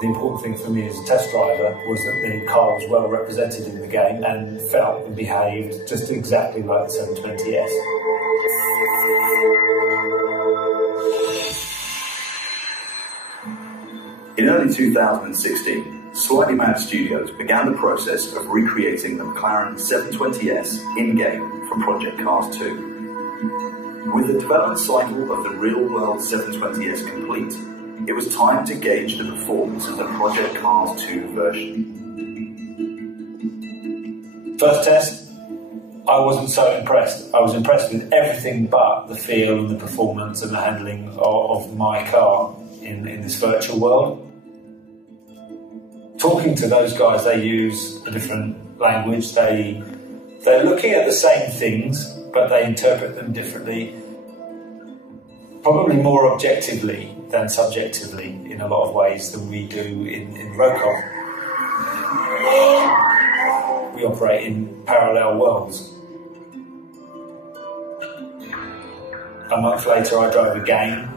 The important thing for me as a test driver was that the car was well represented in the game and felt and behaved just exactly like the 720S. In early 2016, Slightly Mad Studios began the process of recreating the McLaren 720S in-game from Project Cars 2. With the development cycle of the real-world 720S complete, it was time to gauge the performance of the Project Cars 2 version. First test, I wasn't so impressed. I was impressed with everything but the feel and the performance and the handling of my car in this virtual world. Talking to those guys, they use a different language. They're looking at the same things, but they interpret them differently. Probably more objectively than subjectively in a lot of ways than we do in road car. We operate in parallel worlds. A month later I drove a game,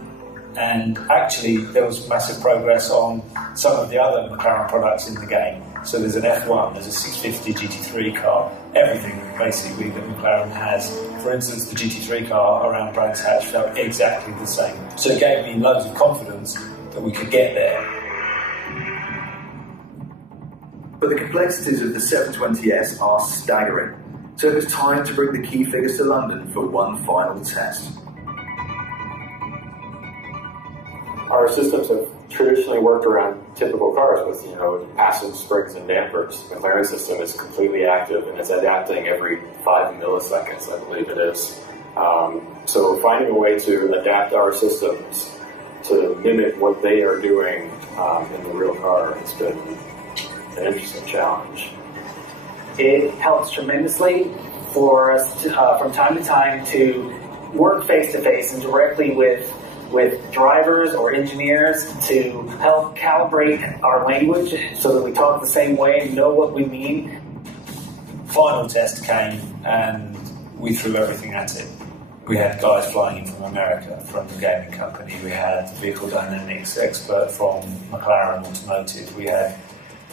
and actually there was massive progress on some of the other McLaren products in the game. So there's an F1, there's a 650 GT3 car, everything basically that McLaren has. For instance, the GT3 car around Brands Hatch felt exactly the same. So it gave me loads of confidence that we could get there. But the complexities of the 720S are staggering, so it was time to bring the key figures to London for one final test. Our systems have traditionally worked around typical cars with, passive springs and dampers. The McLaren system is completely active and it's adapting every 5 milliseconds, I believe it is. So we're finding a way to adapt our systems to mimic what they are doing in the real car. It's been an interesting challenge. It helps tremendously for us to, from time to time to work face-to-face and directly with drivers or engineers to help calibrate our language so that we talk the same way and know what we mean. Final test came and we threw everything at it. We had guys flying in from America, from the gaming company. We had the vehicle dynamics expert from McLaren Automotive. We had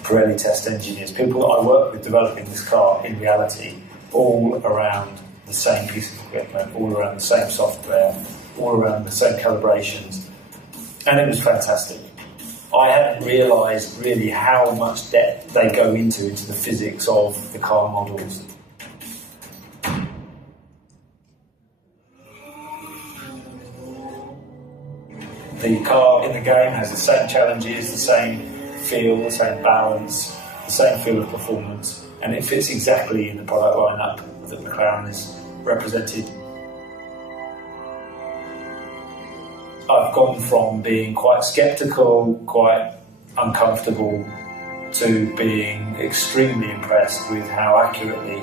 Pirelli test engineers, people that I work with developing this car in reality, all around the same piece of equipment, all around the same software, all around the same calibrations, and it was fantastic. I hadn't realised really how much depth they go into the physics of the car models. The car in the game has the same challenges, the same feel, the same balance, the same feel of performance, and it fits exactly in the product lineup that McLaren has represented. I've gone from being quite sceptical, quite uncomfortable, to being extremely impressed with how accurately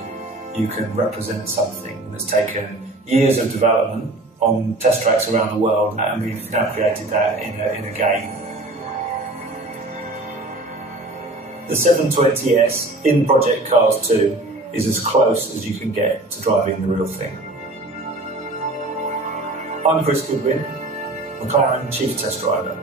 you can represent something that's taken years of development on test tracks around the world, and we've now created that in a game. The 720S in Project Cars 2 is as close as you can get to driving the real thing. I'm Chris Goodwin, McLaren Chief Test Driver.